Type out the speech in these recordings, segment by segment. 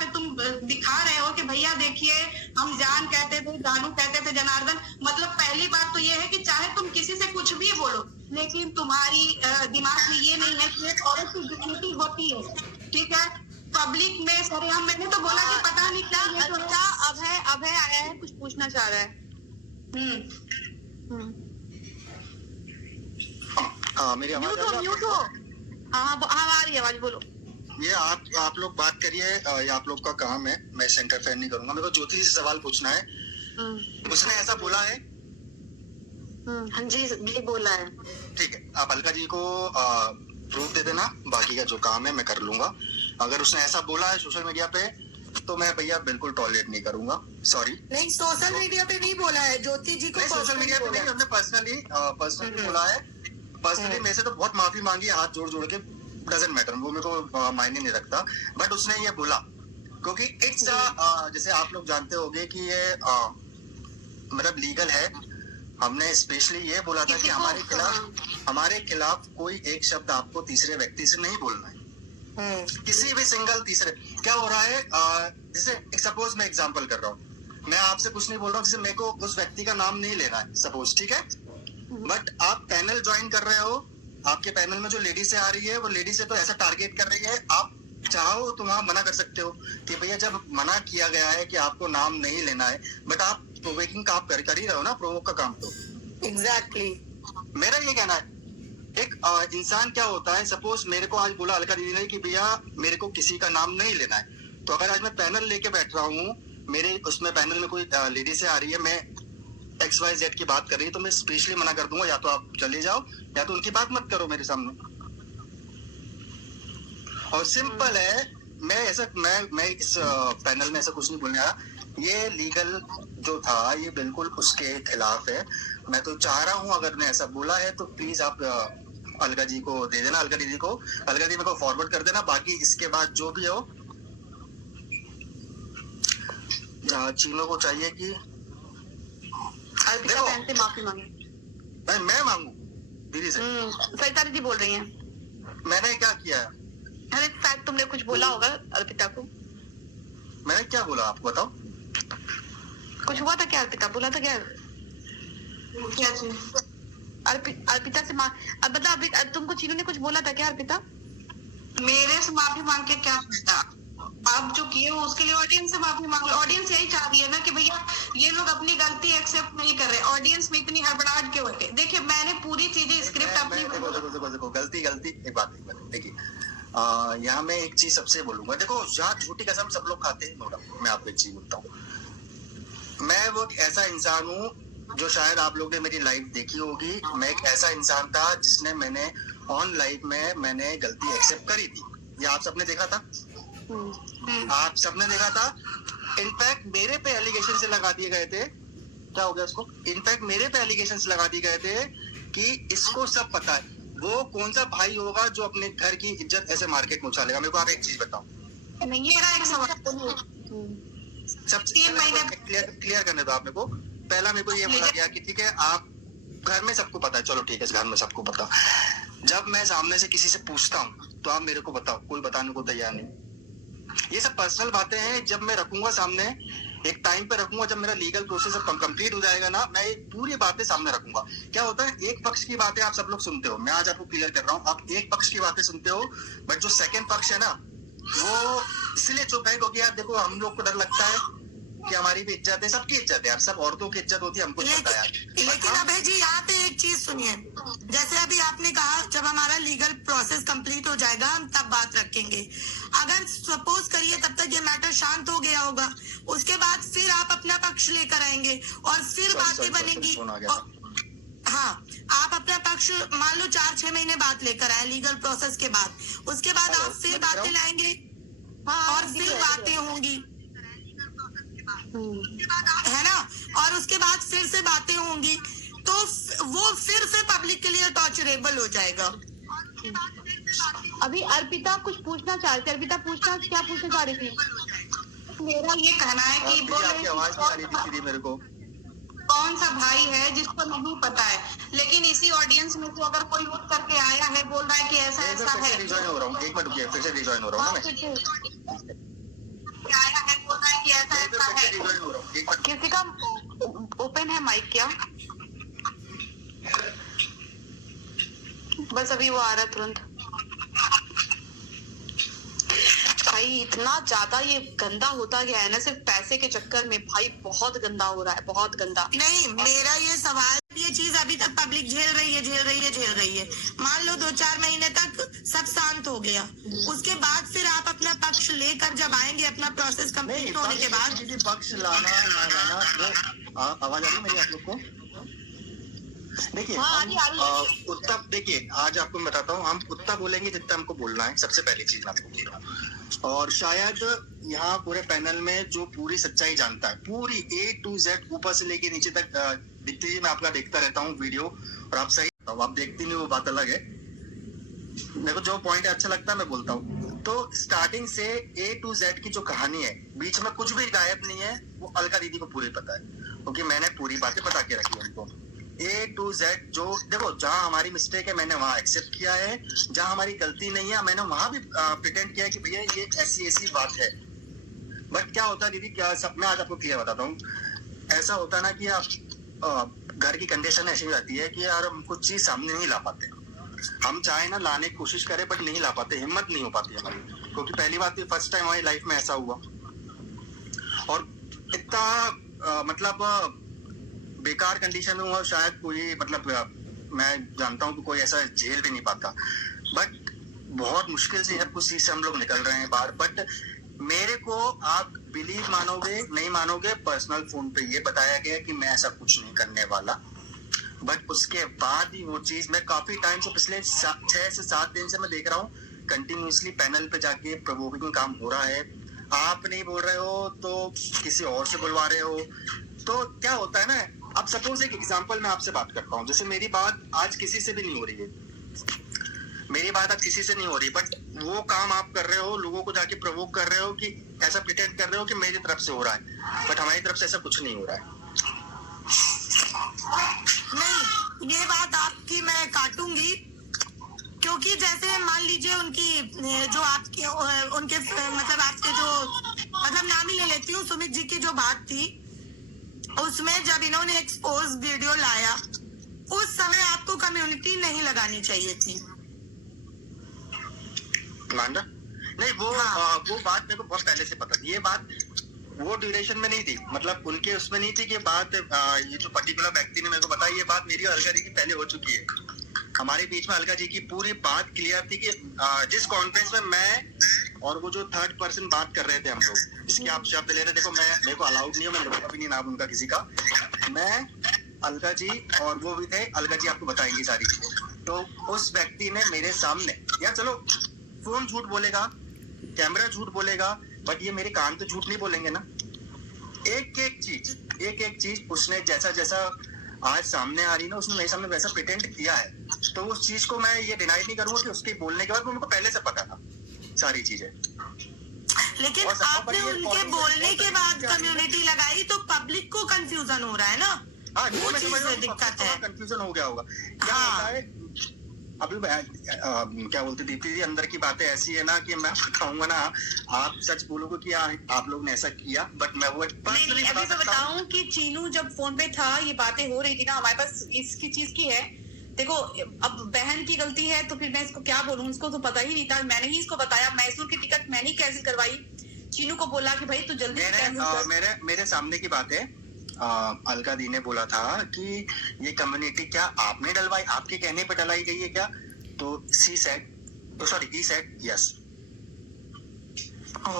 पे तुम दिखा रहे हो कि भैया देखिए हम जान कहते थे, जानू कहते थे, जनार्दन, मतलब पहली बात तो ये है कि चाहे तुम किसी से कुछ भी बोलो, लेकिन तुम्हारी दिमाग में ये नहीं है कि एक औरत की डिग्निटी होती है, ठीक है। पब्लिक में सरेआम मैंने तो बोला कि पता नहीं क्या ये तो अच्छा, अभय आया है, कुछ पूछना चाह रहा है। हाँ, मेरी आवाज म्यूट हो। हाँ आ रही है आवाज, बोलो। ये आप लोग बात करिए, ये आप लोग का काम है, मैं इंटरफेयर नहीं करूंगा। मेरे को ज्योति से सवाल पूछना है। उसने ऐसा बोला है? हाँ जी, ये बोला है। ठीक है, आप अलका जी को प्रूफ दे देना, बाकी का जो काम है मैं कर लूंगा। अगर उसने ऐसा बोला है सोशल मीडिया पे तो मैं भैया बिल्कुल टॉलरेट नहीं करूंगा, सॉरी। नहीं, सोशल मीडिया पे नहीं बोला है, ज्योति जी को सोशल मीडिया पे नहीं, हमने पर्सनली बोला है। पर्सनली मेरे से तो बहुत माफी मांगी, हाथ जोड़ जोड़ के, डजंट मैटर, वो मेरे को मायने नहीं रखता, बट उसने ये बोला क्योंकि इट्स जैसे आप लोग जानते होंगे कि ये मतलब लीगल है। हमने स्पेशली ये बोला था कि हमारे खिलाफ कोई एक शब्द आपको तीसरे व्यक्ति से नहीं बोलना है, किसी भी सिंगल तीसरे। क्या हो रहा है, जैसे सपोज मैं एग्जांपल कर रहा हूँ, मैं आपसे कुछ नहीं बोल रहा हूँ, जैसे मेरे को उस व्यक्ति का नाम नहीं लेना है सपोज, ठीक है, बट आप पैनल ज्वाइन कर रहे हो, आपके पैनल में जो लेडी से आ रही है वो लेडी से तो ऐसा टारगेट कर रही है, आप चाहो तो वहां मना कर सकते हो कि भैया जब मना किया गया है कि आपको नाम नहीं लेना है, बट आप प्रोवोकिंग का आप कर ही रहे हो ना, प्रोवोक का काम। तो एग्जैक्टली मेरा ये कहना है, एक इंसान क्या होता है, सपोज मेरे को आज बोला अलका दीदी ने कि भैया मेरे को किसी का नाम नहीं लेना है, तो अगर आज मैं पैनल लेके बैठ रहा हूँ, मेरे उसमें पैनल में कोई लेडी से आ रही है, मैं XYZ की बात कर रही है, तो मैं स्पेशली मना कर दूंगा, या तो आप चले जाओ या तो उनकी बात मत करो मेरे सामने। और सिंपल है, मैं इस पैनल में ऐसा कुछ नहीं बोलने आया, ये लीगल जो था ये बिल्कुल उसके खिलाफ है। मैं तो चाह रहा हूँ अगर ने ऐसा बोला है तो प्लीज आप अलका जी को दे देना, अलका दीदी मेरे को फॉरवर्ड कर देना, बाकी इसके बाद जो भी हो। चीनों को चाहिए कि अर्पिता बहन से माफी मांगे। मैं मांगू दीदी से? सरिता दीदी बोल रही हैं। मैंने क्या किया है? अरे शायद तुमने कुछ बोला होगा अर्पिता को। मैंने क्या बोला आपको बताओ? कुछ हुआ था क्या? अर्पिता बोला था क्या? क्या चीज? अर्पिता से अब बता, तुमको चीनू ने कुछ बोला था क्या अर्पिता? मेरे से माफी मांग के क्या फायदा? आप जो किए हो उसके लिए ऑडियंस से माफी मांग लो। ऑडियंस यही चाह रही है ना कि भैया ये लोग अपनी गलती एक्सेप्ट नहीं कर रहे। ऑडियंस में इतनी हड़बड़ाहट क्यों होती है? देखिए मैंने पूरी चीजें स्क्रिप्ट अपनी देखो गलती एक बात देखिए, यहाँ मैं एक चीज सबसे बोलूंगा, देखो जहाँ झूठी कसम सब लोग खाते हैं, नोड़ा मैं आपको एक चीज बोलता हूँ, मैं वो ऐसा इंसान हूँ जो शायद आप लोग ने मेरी लाइफ देखी होगी। मैं एक ऐसा इंसान था जिसने मैंने ऑन लाइफ में मैंने गलती एक्सेप्ट करी थी, ये आप सबने देखा था, आप सबने देखा था। इनफैक्ट मेरे पे एलिगेशन से लगा दिए गए थे, क्या हो गया उसको, इनफैक्ट मेरे पे एलिगेशन से लगा दिए गए थे कि इसको सब पता है, वो कौन सा भाई होगा जो अपने घर की इज्जत ऐसे मार्केट में उछालेगा। मेरे को आप एक चीज बताओ, मेरा एक सवाल सब 3 महीने क्लियर करने दो आप मेरे को। पहला मेरे को ये बोला गया कि ठीक है आप घर में सबको पता है, चलो ठीक है इस घर में सबको पता। जब मैं सामने से किसी से पूछता हूँ तो आप मेरे को बताओ, कोई बताने को तैयार नहीं। ये सब पर्सनल बातें हैं, जब मैं रखूंगा सामने, एक टाइम पे रखूंगा, जब मेरा लीगल प्रोसेस कंप्लीट हो जाएगा ना, मैं पूरी बातें सामने रखूंगा। क्या होता है, एक पक्ष की बातें आप सब लोग सुनते हो, मैं आज आपको क्लियर कर रहा हूँ, आप एक पक्ष की बातें सुनते हो, बट जो सेकंड पक्ष है ना वो इसलिए चुप है क्योंकि यार देखो हम लोग को डर लगता है कि हमारी भी इज्जत है, सबकी इज्जत है यार, सब औरतों की इज्जत होती है, हमको पता है यार। लेकिन अभय जी यहाँ पे एक चीज सुनिए, जैसे अभी आपने कहा जब हमारा लीगल प्रोसेस कंप्लीट हो जाएगा हम तब बात रखेंगे। अगर सपोज करिए तब तक ये मैटर शांत हो गया होगा, उसके बाद फिर आप अपना पक्ष लेकर आएंगे और फिर बातें बनेगी। हाँ, आप अपना पक्ष मान लो 4-6 महीने बाद लेकर आए लीगल प्रोसेस के बाद, उसके बाद आप फिर बातें लाएंगे और फिर बातें होंगी, है ना, और उसके बाद फिर से बातें होंगी, तो वो फिर से पब्लिक के लिए टॉर्चरेबल हो जाएगा। अभी अर्पिता कुछ पूछना चाह रही थी। अर्पिता क्या पूछना चाह रही थी? मेरा ये कहना है कि आपकी आवाज नहीं आ रही थी दीदी मेरे को। कौन सा भाई है जिसको नहीं पता है, लेकिन इसी ऑडियंस में से अगर कोई उठ करके आया है बोल रहा है कि ऐसा ऐसा है। रिजॉइन हो रहा हूँ, एक मिनट रुकिए, फिर से रिजॉइन हो रहा हूँ ना मैं। आया है बोल रहा है कि ऐसा ऐसा है। रिजॉइन हो रहा हूँ, एक बार किसी का ओपन है माइक क्या? बस अभी वो आ रहा है तुरंत। भाई इतना ज्यादा ये गंदा होता गया है ना सिर्फ पैसे के चक्कर में, भाई बहुत गंदा हो रहा है, बहुत गंदा। नहीं, मेरा ये सवाल, ये चीज अभी तक पब्लिक झेल रही है। मान लो 2-4 महीने तक सब शांत हो गया, उसके बाद फिर आप अपना पक्ष लेकर जब आएंगे अपना प्रोसेस कंप्लीट होने के बाद। किसी पक्ष लाना ना लाना वो आवाज आ रही है मेरी आप लोग को? देखिए उतना, देखिए आज आपको मैं बताता हूँ, हम उतना बोलेंगे जितना हमको बोलना है, सबसे पहली चीज मैं आपको बोल रहा हूँ। और शायद यहाँ पूरे पैनल में जो पूरी सच्चाई जानता है, पूरी A to Z ऊपर से लेके नीचे तक जितनी मैं आपका देखता रहता हूँ वीडियो, और आप सही आप देखती नहीं वो बात अलग है, मेरे को जो पॉइंट अच्छा लगता है मैं बोलता हूँ। तो स्टार्टिंग से A to Z की जो कहानी है, बीच में कुछ भी गायब नहीं है, वो अलका दीदी को पूरी पता है, क्योंकि मैंने पूरी बातें बता के रखी उनको। A to Z जो देखो, जहाँ हमारी मिस्टेक है मैंने वहाँ एक्सेप्ट किया है, जहाँ हमारी गलती नहीं है मैंने वहाँ भी प्रिटेंड किया है कि भैया ये ऐसी बात है। बट क्या होता है दीदी, क्या सब मैं आज आपको क्लियर बताता हूँ, ऐसा होता है ना कि आप घर की कंडीशन ऐसी हो जाती है कि यार हम कुछ चीज सामने नहीं ला पाते, हम चाहे ना लाने की कोशिश करें बट नहीं ला पाते, हिम्मत नहीं हो पाती हमारी, क्योंकि पहली बात तो फर्स्ट टाइम हमारी लाइफ में ऐसा हुआ, और इतना मतलब बेकार कंडीशन में हुआ, शायद कोई मतलब मैं जानता हूँ कि कोई ऐसा झेल भी नहीं पाता, बट बहुत मुश्किल से सब कुछ चीज से हम लोग निकल रहे हैं बाहर। बट मेरे को आप बिलीव मानोगे नहीं मानोगे, पर्सनल फोन पे ये बताया गया कि मैं ऐसा कुछ नहीं करने वाला, बट उसके बाद ही वो चीज मैं काफी टाइम से पिछले 6 से 7 दिन से मैं देख रहा हूँ कंटिन्यूसली पैनल पे जाके प्रोवोकिंग काम हो रहा है। आप नहीं बोल रहे हो तो किसी और से बुलवा रहे हो, तो क्या होता है ना, अब सपोज एक एग्जांपल मैं आपसे बात करता हूँ, जैसे मेरी बात आज किसी से भी नहीं हो रही है, मेरी बात आज किसी से नहीं हो रही, बट वो काम आप कर रहे हो, लोगों को जाके प्रोवोक कर रहे हो कि ऐसा प्रिटेंड कर रहे हो कि मेरी तरफ से हो रहा है, बट हमारी तरफ से ऐसा कुछ नहीं हो रहा है। नहीं, ये बात आपकी मैं काटूंगी, क्योंकि जैसे मान लीजिए उनकी जो आपके उनके मतलब आपके जो मतलब नाम ही ले लेती हूँ, सुमित जी की जो बात थी, उसमें जब इन्होंने एक्सपोज वीडियो लाया उस समय आपको कम्युनिटी नहीं लगानी चाहिए थी। मान रहा नहीं वो हाँ। वो बात मेरे को बहुत पहले से पता थी, ये बात वो ड्यूरेशन में नहीं थी, मतलब उनके उसमें नहीं थी कि बात ये जो पर्टिकुलर व्यक्ति ने मेरे को बताया, ये बात मेरी और अलका जी की पहले हो चुकी है। हमारे बीच में अलका जी की पूरी बात क्लियर थी कि जिस कॉन्फ्रेंस में मैं और वो जो थर्ड पर्सन बात कर रहे थे हम लोग, जिसके आप शब्द ले रहे, देखो मैं मेरे को अलाउड नहीं है, मैं लूंगा भी नहीं नाम उनका किसी का, मैं अलका जी और वो भी थे, अलका जी आपको बताएंगी सारी चीजें। तो उस व्यक्ति ने मेरे सामने, या चलो फोन झूठ बोलेगा, कैमरा झूठ बोलेगा, बट ये मेरे कान तो झूठ नहीं बोलेंगे ना। एक एक चीज उसने जैसा जैसा आज सामने आ रही ना, उसने मेरे सामने वैसा प्रिटेंड किया है, तो उस चीज को मैं ये डिनाई नहीं करूंगा कि उसके बोलने के बाद उनको पहले से पता था सारी चीजें। लेकिन आपने उनके बोलने के बाद कम्युनिटी लगाई तो पब्लिक को कंफ्यूजन हो रहा है ना, वो चीज से दिक्कत है, कंफ्यूजन हो गया होगा। क्या होता है अभी क्या बोलते दीप्ति जी, अंदर की बातें ऐसी है ना कि मैं बताऊंगा ना, आप सच बोलोगे कि आप लोग ने ऐसा किया, बट मैं वो नहीं, अभी तो बताऊं कि चीनू जब फोन पे था, ये बातें हो रही थी ना, हमारे पास इसकी चीज की है, देखो अब बहन की गलती है तो फिर मैं इसको क्या बोलूं, इसको तो पता ही नहीं था, मैंने ही इसको बताया, मैसूर की टिकट मैंने ही कैंसिल करवाई, चीनू को बोला कि भाई तू जल्दी मेरे सामने की बात है, अलका दी ने बोला था कि ये कम्युनिटी क्या आपने डलवाई, आपके कहने पे डलाई गई है क्या, तो she said, sorry he said yes.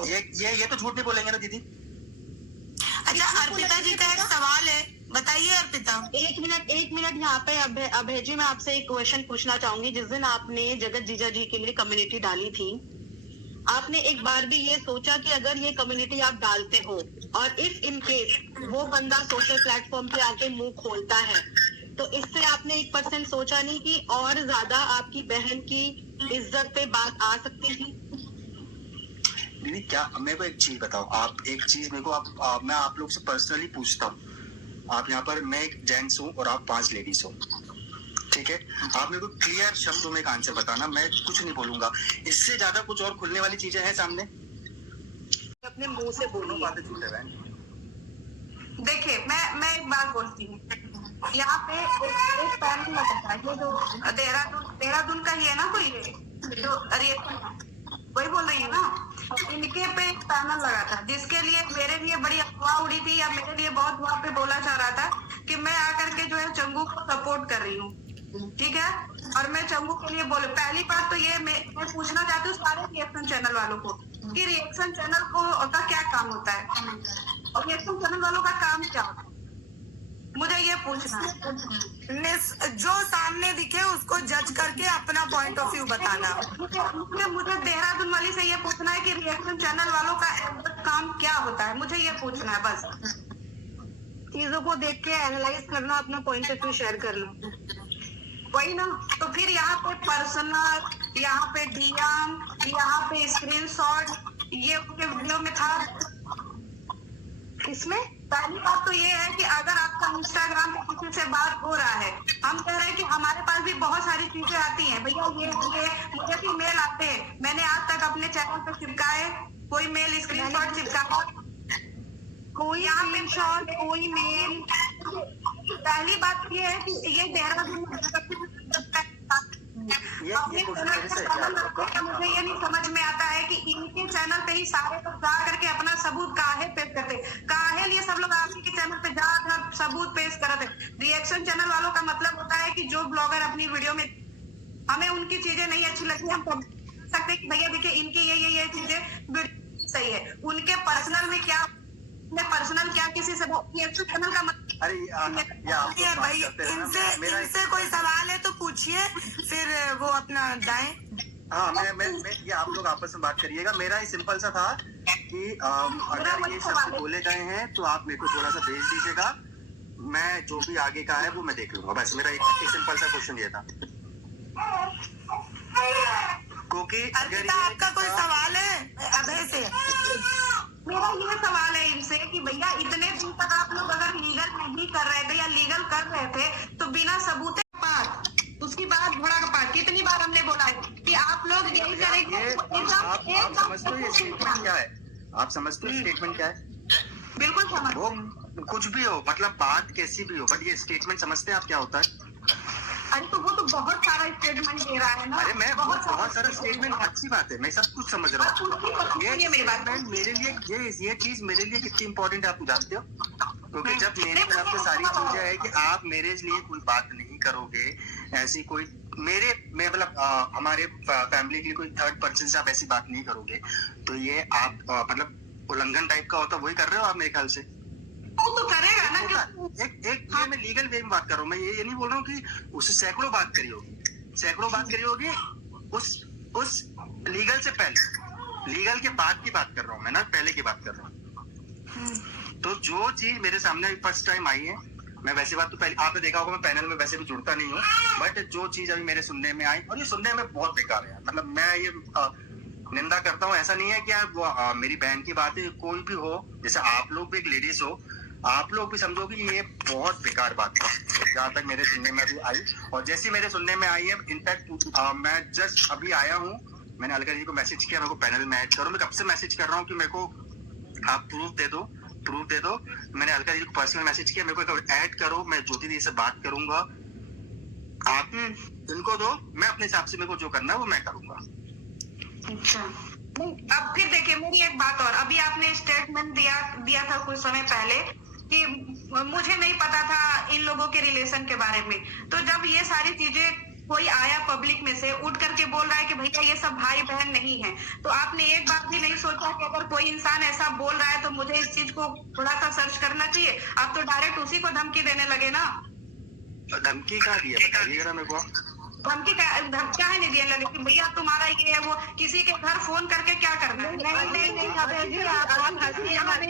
ये तो झूठ नहीं बोलेंगे ना दीदी। अच्छा, अर्पिता जी का एक सवाल है, बताइए अर्पिता। एक मिनट यहाँ पे अभय जी, मैं आपसे एक क्वेश्चन पूछना चाहूंगी। जिस दिन आपने जगत जीजा जी के लिए कम्युनिटी डाली थी, आपने एक बार भी ये सोचा कि अगर ये कम्युनिटी आप डालते हो और इफ इन केस वो बंदा सोशल प्लेटफॉर्म पे आके मुंह खोलता है, तो इससे आपने 1% सोचा नहीं कि और ज्यादा आपकी बहन की इज्जत पे बात आ सकती थी? दीदी क्या, मेरे को एक चीज बताओ, आप एक चीज मेरे को मैं आप लोग से पर्सनली पूछता हूँ, आप यहाँ पर, मैं एक जेंट्स हूँ और आप 5 लेडीज हो, ठीक है, आप मेरे को क्लियर शब्दों में एक आंसर बताना, मैं कुछ नहीं बोलूंगा, इससे ज्यादा कुछ और खुलने वाली चीजें हैं सामने? अपने मुंह से दोनों बोलिए। बातें झूठ है बहन। देखिए मैं एक बात बोलती हूँ, यहाँ पे एक पैनल लगा था, ये जो देहरादून का ही है ना, कोई ये जो वही बोल रही है ना, इनके पे एक पैनल लगा था जिसके लिए मेरे लिए बड़ी अफवाह उड़ी थी, या मेरे लिए बहुत वहाँ पे बोला जा रहा था कि मैं आकर के जो है चंगू को सपोर्ट कर रही हूँ, ठीक है। और मैं चंगू के लिए बोले, पहली बात तो ये मैं पूछना चाहती हूँ सारे रिएक्शन चैनल वालों को कि रिएक्शन चैनल का क्या काम होता है, और रिएक्शन चैनल वालों का काम क्या होता है, मुझे ये पूछना है। जो सामने दिखे उसको जज करके अपना पॉइंट ऑफ व्यू बताना। मुझे देहरादून वाली से ये पूछना है कि रिएक्शन चैनल वालों का काम क्या होता है, मुझे ये पूछना है बस। चीजों को देख के एनालाइज करना, अपना पॉइंट ऑफ व्यू शेयर करना, वही ना। तो फिर यहाँ पे पर्सनल, यहाँ पे डीएम, यहाँ पे स्क्रीनशॉट, ये उनके वीडियो में था। किसमें? पहली बात तो ये है कि अगर आपका इंस्टाग्राम पे किसी से बात हो रहा है, हम कह रहे हैं कि हमारे पास भी बहुत सारी चीजें आती हैं भैया, ये मुझे भी मेल आते हैं, मैंने आज तक अपने चैनल पे चिपकाए कोई मेल स्क्रीनशॉट चिपका, कोई स्क्रीनशॉट, कोई मेल। पहली बात ये है कि ये देहरादून अपने चैनल पे पैनल रखते हैं, मुझे ये नहीं समझ में आता है कि इनके चैनल पे ही सारे लोग जा करके अपना सबूत काहे पेश करते, काहे लिए सब लोग आप ही के चैनल पे जा सबूत पेश करते। रिएक्शन चैनल वालों का मतलब होता है कि जो ब्लॉगर अपनी वीडियो में हमें उनकी चीजें नहीं अच्छी लगती, हम कह सकते कि भैया देखिए इनकी ये चीजें सही है, उनके पर्सनल में क्या, पर्सनल क्या किसी से रिएक्शन चैनल का मतलब। अरे ये भाई इनसे कोई सवाल है तो पूछिए, फिर वो अपना दाएं। हाँ, मैं ये आप लोग आपस में बात करिएगा। मेरा ही सिंपल सा था कि अगर ये शब्द बोले गए हैं तो आप मेरे को थोड़ा सा भेज दीजिएगा, मैं जो भी आगे का है वो मैं देख लूंगा। बस मेरा एक सिंपल सा क्वेश्चन ये था, क्योंकि अगर आपका कोई सवाल है अभय से? मेरा ये सवाल है इनसे कि भैया इतने दिन तक आप लोग अगर लीगल नहीं कर रहे थे या लीगल कर रहे थे तो बिना सबूत पात, उसकी बात घोड़ा का पात, कितनी बार हमने बोला है कि आप लोग यही करेंगे। आप समझते हो ये स्टेटमेंट क्या है? आप समझते हो स्टेटमेंट क्या है? बिल्कुल समझ, वो कुछ भी हो, मतलब बात कैसी भी हो, बट ये स्टेटमेंट समझते हैं आप क्या होता है? अरे तो वो तो बहुत सारा स्टेटमेंट दे रहा है ना। अरे मैं बहुत सारा स्टेटमेंट, अच्छी बात है, मैं सब कुछ समझ रहा हूँ। ये मेरी बात है, मेरे लिए ये चीज मेरे लिए कितनी इम्पोर्टेंट है आप जानते हो? क्योंकि जब मेरी तरफ से सारी चीजें है कि आप मेरे लिए कोई बात नहीं करोगे, ऐसी कोई मैं मतलब हमारे फैमिली के लिए कोई थर्ड पर्सन से आप ऐसी बात नहीं करोगे, तो ये आप मतलब उल्लंघन टाइप का होता, वही कर रहे हो आप मेरे ख्याल से। वो तो करेगा ना। एक ये मैं लीगल वे में बात कर रहा हूँ, मैं ये नहीं बोल रहा हूँ कि उससे सैकड़ों बात करी होगी, उस लीगल से पहले, लीगल के बाद की बात कर रहा हूँ मैं, ना पहले की बात कर रहा हूँ। तो जो चीज मेरे सामने फर्स्ट टाइम आई है, मैं वैसी बात तो पहले आपने देखा होगा, मैं पैनल में वैसे भी जुड़ता नहीं हूँ, बट जो चीज अभी मेरे सुनने में आई, और ये सुनने में बहुत बेकार है, मतलब मैं ये निंदा करता हूँ, ऐसा नहीं है कि आप मेरी बहन की बात है, कोई भी हो, जैसे आप लोग भी एक लेडीज हो, आप लोग भी समझो कि ये बहुत बेकार बात है जहाँ तक मेरे सुनने में अभी आई। और जैसी मेरे सुनने में आई है, इनफैक्ट मैं जस्ट अभी आया हूँ, मैंने अलका जी को मैसेज किया, मेरे को पैनल में ऐड करो, मैं कब से मैसेज कर रहा हूँ कि मेरे को आप प्रूफ दे दो। मैंने अलका जी को पर्सनल मैसेज किया, मेरे को ऐड करो, मैं ज्योति दी से बात करूंगा, आप इनको दो, मैं अपने हिसाब से मेरे को जो करना है वो मैं करूंगा। अच्छा, अब फिर देखिए मेरी एक बात और, अभी आपने स्टेटमेंट दिया था कुछ समय पहले कि मुझे नहीं पता था इन लोगों के रिलेशन के बारे में, तो जब ये सारी चीजें कोई आया पब्लिक में से उठ करके बोल रहा है कि भैया ये सब भाई बहन नहीं है, तो आपने एक बात भी नहीं सोचा कि अगर कोई इंसान ऐसा बोल रहा है तो मुझे इस चीज को थोड़ा सा सर्च करना चाहिए? आप तो डायरेक्ट उसी को धमकी देने लगे ना। धमकी कहाँ दी है बताइएगा मेरे को। धमकी क्या है नहीं दिया लगे कि भैया तुम्हारा ये है वो, किसी के घर फोन करके क्या करना है? नहीं अभय जी,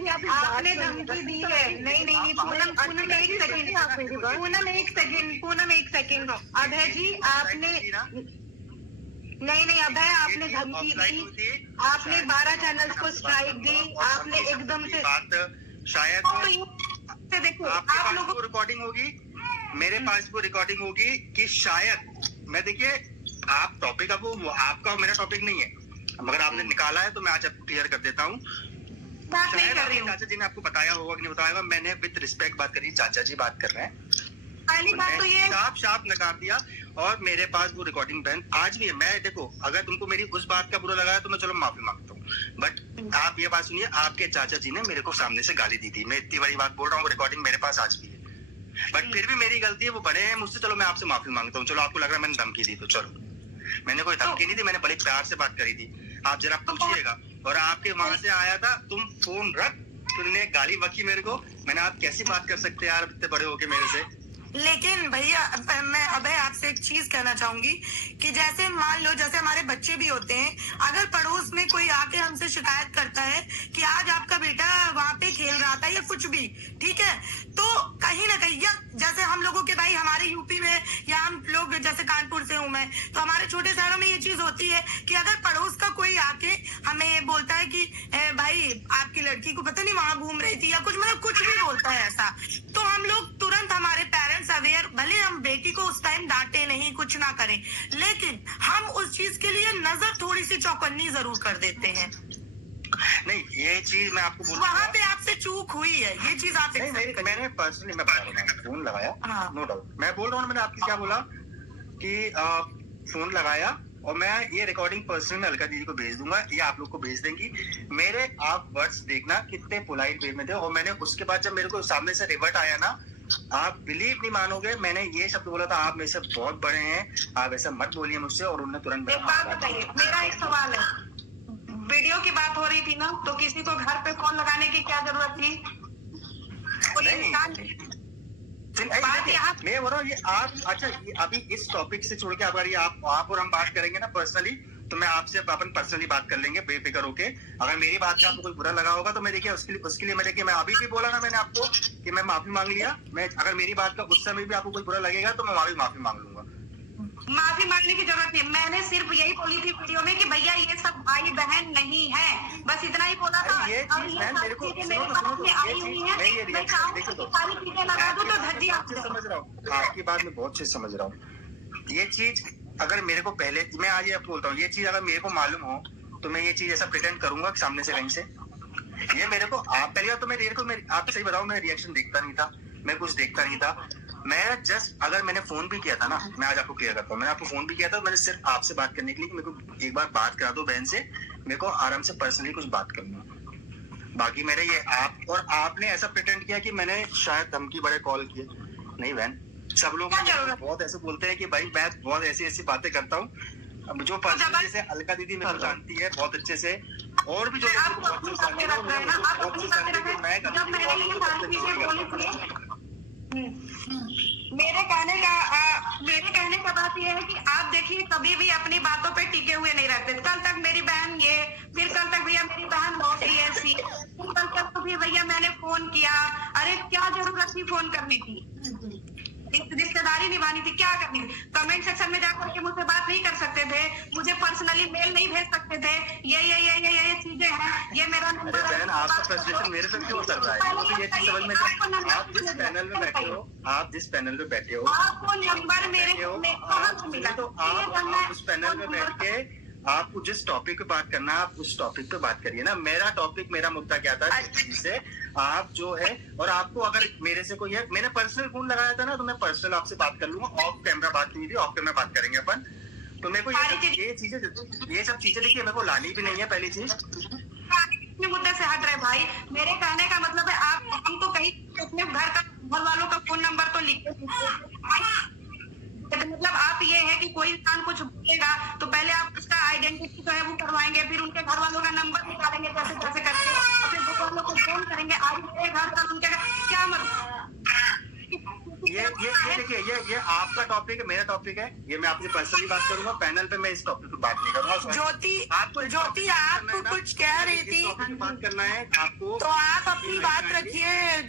आपने धमकी दी है। नहीं पूनम एक सेकंड अभय जी, आपने नहीं अभय, आपने धमकी दी, आपने 12 चैनल्स को स्ट्राइक दी, आपने एकदम से बात शायद देखो आप लोगों को रिकॉर्डिंग होगी, मेरे पास वो रिकॉर्डिंग होगी कि शायद मैं, देखिए आप टॉपिक, अब वो आपका और मेरा टॉपिक नहीं है, मगर आपने निकाला है तो मैं आज आपको क्लियर कर देता हूँ। बात नहीं शायद कर रही आपके हूँ। चाचा जी ने आपको बताया होगा कि नहीं बताया होगा, मैंने विद रिस्पेक्ट बात करी, चाचा जी बात कर रहे हैं। पहली बात तो ये साफ नकार दिया, और मेरे पास वो रिकॉर्डिंग बैन आज भी है। मैं देखो, अगर तुमको मेरी उस बात का बुरा लगा है तो मैं चलो माफी मांगता हूँ, बट आप ये बात सुनिए, आपके चाचा जी ने मेरे को सामने से गाली दी थी। मैं इतनी बड़ी बात बोल रहा हूँ, रिकॉर्डिंग मेरे पास आज भी है, बट फिर भी मेरी गलती है, वो बड़े हैं मुझसे, चलो मैं आपसे माफी मांगता हूँ। चलो आपको लग रहा है मैंने धमकी दी, तो चलो, मैंने कोई धमकी नहीं दी, मैंने बड़े प्यार से बात करी थी। आप जरा पूछिएगा। और आपके वहां से आया था, तुम फोन रख, तुमने गाली बकी मेरे को। मैंने, आप कैसी बात कर सकते हैं यार इतने बड़े होके मेरे से। लेकिन भैया मैं अभय आपसे एक चीज कहना चाहूंगी कि जैसे मान लो, जैसे हमारे बच्चे भी होते हैं, अगर पड़ोस में कोई आके हमसे शिकायत करता है कि आज आपका बेटा वहां पे खेल रहा था या कुछ भी, ठीक है, तो कहीं ना कहीं, या जैसे हम लोगों के भाई हमारे यूपी में, या हम लोग जैसे कानपुर से हूं मैं, तो हमारे छोटे शहरों में ये चीज होती है कि अगर पड़ोस का कोई आके हमें ये बोलता है कि भाई आपकी लड़की को पता नहीं वहां घूम रही थी या कुछ, मतलब कुछ भी बोलता है ऐसा, तो हम लोग तुरंत, हमारे पेरेंट्स अवेयर, भले हम बेटी को उस टाइम डांटे नहीं, कुछ ना करें, लेकिन हम उस चीज के लिए नजर थोड़ी सी चौकन्नी जरूर कर देते हैं। नहीं, ये चीज मैं आपको बोल वहाँ पे आपसे चूक हुई है, ये चीज आप नहीं, मैंने पर्सनली मैं बता रहा हूँ, फोन लगाया, हाँ। नो डाउट, मैं बोल रहा हूँ, मैंने आपकी क्या बोला कि फोन लगाया, और मैं ये रिकॉर्डिंग पर्सनली मैं अलका दीदी को भेज दूंगा, ये आप लोग को भेज देंगी। मेरे आप वर्ड्स देखना कितने पोलाइट वे में थे, और मैंने उसके बाद जब मेरे को सामने से रिवर्ट आया ना, आप बिलीव नहीं मानोगे, मैंने ये शब्द बोला था, आप मेरे से बहुत बड़े हैं, आप ऐसा मत बोलिए मुझसे, और उन्होंने तुरंत एक बात बताइए, मेरा एक सवाल है, वीडियो की बात हो रही थी ना, तो किसी को घर पे फोन लगाने की क्या जरूरत थी? कोई इंसान बात यहाँ, मैं बोल रहा हूँ, ये आप, अच्छा ये अभी इस टॉपिक से छोड़ के अगर ये आप और हम बात करेंगे ना पर्सनली, तो मैं आपसे अपन पर्सनली बात कर लेंगे बेफिक्र होके। अगर मेरी बात का आपको कोई बुरा लगा होगा तो मैं देखिए उसके लिए मैं देखिए, मैं अभी भी बोला ना मैंने आपको कि मैं माफी मांग लिया। मैं, अगर मेरी बात का उस समय भी आपको कोई बुरा लगेगा तो मैं माफी मांग लूंगा। माफी मांगने की जरूरत नहीं, मैंने सिर्फ यही बोली थी वीडियो में कि भैया ये सब भाई बहन नहीं है, बस इतना ही बोला था। ये अब चीज ये मैम सब मेरे को चीजें सुनो मेरे तो पास में आई हुई हैं, मैं ये मैं चाहूँ देखो कि सारी चीजें लगा दूं तो धज्जी आप चीज समझ रहा हूँ, आपकी बात में बहुत चीज समझ रहा हूँ। ये चीज अगर मेरे को पहले, मैं आज ये बोलता हूँ, ये चीज अगर मेरे को मालूम हो तो मैं ये चीज ऐसा प्रिटेंड करूंगा सामने से कहीं से। ये मेरे को, आप पहली बार तो मैं आप सही बताऊं, मैं रिएक्शन देखता नहीं था, मैं कुछ देखता नहीं था। मैं जस्ट, अगर मैंने फोन भी किया था ना, मैं आज आपको क्लियर करता हूँ, मैंने आपको फोन भी किया था, मैंने सिर्फ आपसे बात करने के लिए कि मेरे को एक बार बात करा दो बहन से, मेरे को आराम से पर्सनली कुछ बात करना। बाकी मेरे ये आप, और आपने ऐसा प्रिटेंड किया कि मैंने शायद धमकी बड़े कॉल किए। नहीं बहन, सब लोग बहुत ऐसे बोलते हैं कि भाई मैं बहुत ऐसी बातें करता हूँ। अब जो पर्सनली जैसे अलका दीदी मेरे को जानती है बहुत अच्छे से, और भी जो आप अपनी बातें रख रहे हैं ना, आप अपनी बातें रख रहे हैं। जब मैंने ये सारी चीजें बोली थी, मेरे कहने का बात यह है कि आप देखिए कभी भी अपनी बातों पे टिके हुए नहीं रहते। कल तक मेरी बहन ये, फिर कल तक भैया मेरी बहन लौट रही ऐसी, फिर कल तक तो फिर भैया मैंने फोन किया। अरे क्या जरूरत थी फोन करने की? रिश्तेदारी निभानी थी, क्या करनी थी? कमेंट सेक्शन में जाकर के मुझसे बात नहीं कर सकते थे, मुझे पर्सनली मेल नहीं भेज सकते थे। ये चीजें हैं, ये मेरा नंबर है। बहन, आपका फ्रस्ट्रेशन मेरे पे क्यों उतर रहा है? मुझे ये चीज समझ में नहीं। आप जिस पैनल में बैठे हो, आपको नंबर मेरे कहाँ से मिला? तो आप उस पैनल में बैठ के आपको जिस टॉपिक पे बात करना है आप उस टॉपिक पे बात करिए ना। मेरा टॉपिक, मेरा मुद्दा क्या था से आप जो है, और आपको अगर मेरे से कोई है, मैंने पर्सनल फोन लगाया था ना, तो मैं पर्सनल आपसे बात कर लूंगा, ऑफ कैमरा बात नहीं थी, ऑफ कैमरा बात करेंगे अपन। तो मेरे को ये सब चीजें देखिए मेरे को लानी भी नहीं है। पहली चीज मुद्दे से हट रहे भाई, मेरे कहने का मतलब है आप, हम तो कहीं अपने घर वालों का फोन नंबर तो लिख के, मतलब आप ये है कि कोई इंसान कुछ बोलेगा तो पहले आप उसका आइडेंटिटी जो है वो करवाएंगे, फिर उनके घर वालों का नंबर निकालेंगे कैसे करके, और फिर घर वालों को फोन करेंगे, आज मेरे घर का उनके क्या मतलब? ये देखिए, ये आपका टॉपिक है, मेरा टॉपिक है, ये मैं आपसे पर्सनली बात करूंगा। पैनल पे मैं इस टॉपिक पे बात नहीं करूंगा। ज्योति आप कुछ कह रही थी, बात करना है आपको, तो आप अपनी बात रखिए।